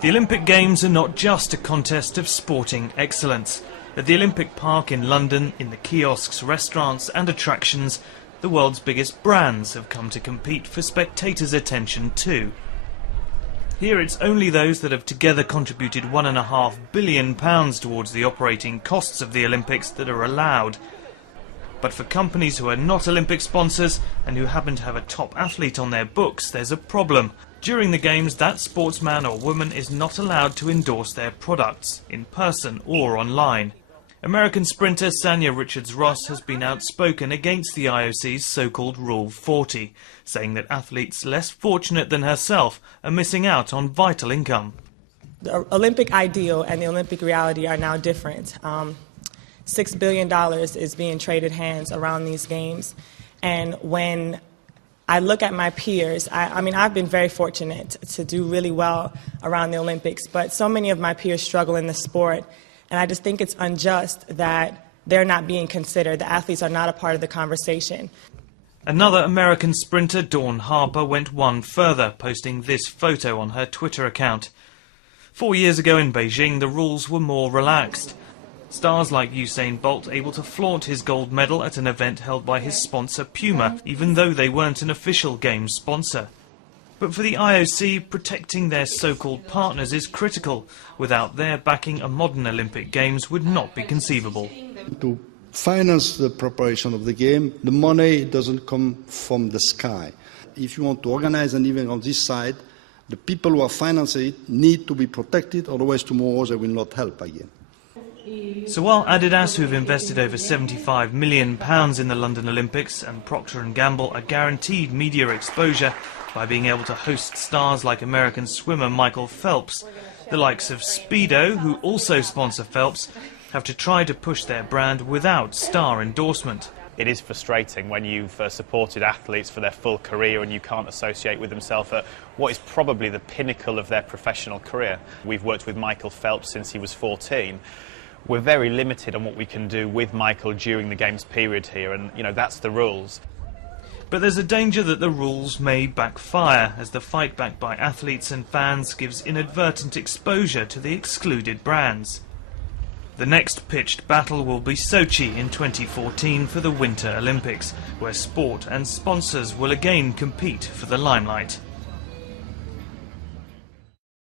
The Olympic Games are not just a contest of sporting excellence. At the Olympic Park in London, in the kiosks, restaurants and attractions, the world's biggest brands have come to compete for spectators' attention too. Here it's only those that have together contributed £1.5 billion towards the operating costs of the Olympics that are allowed. But for companies who are not Olympic sponsors and who happen to have a top athlete on their books, there's a problem. During the Games, that sportsman or woman is not allowed to endorse their products, in person or online. American sprinter Sanya Richards-Ross has been outspoken against the IOC's so-called Rule 40, saying that athletes less fortunate than herself are missing out on vital income. The Olympic ideal and the Olympic reality are now different. $6 billion is being traded hands around these games. And when I look at my peers, I mean, I've been very fortunate to do really well around the Olympics, but so many of my peers struggle in the sport. And I just think it's unjust that they're not being considered. The athletes are not a part of the conversation. Another American sprinter, Dawn Harper, went one further, posting this photo on her Twitter account. 4 years ago in Beijing, the rules were more relaxed. Stars like Usain Bolt able to flaunt his gold medal at an event held by his sponsor Puma, even though they weren't an official Games sponsor. But for the IOC, protecting their so-called partners is critical. Without their backing, a modern Olympic Games would not be conceivable. To finance the preparation of the game, the money doesn't come from the sky. If you want to organize an event on this side, the people who are financing it need to be protected, otherwise tomorrow they will not help again. So while Adidas, who've invested over £75 million in the London Olympics, and Procter & Gamble are guaranteed media exposure by being able to host stars like American swimmer Michael Phelps, the likes of Speedo, who also sponsor Phelps, have to try to push their brand without star endorsement. It is frustrating when you've supported athletes for their full career and you can't associate with themselves at what is probably the pinnacle of their professional career. We've worked with Michael Phelps since he was 14. We're very limited on what we can do with Michael during the Games period here, and you know, that's the rules. But there's a danger that the rules may backfire, as the fight back by athletes and fans gives inadvertent exposure to the excluded brands. The next pitched battle will be Sochi in 2014 for the Winter Olympics, where sport and sponsors will again compete for the limelight.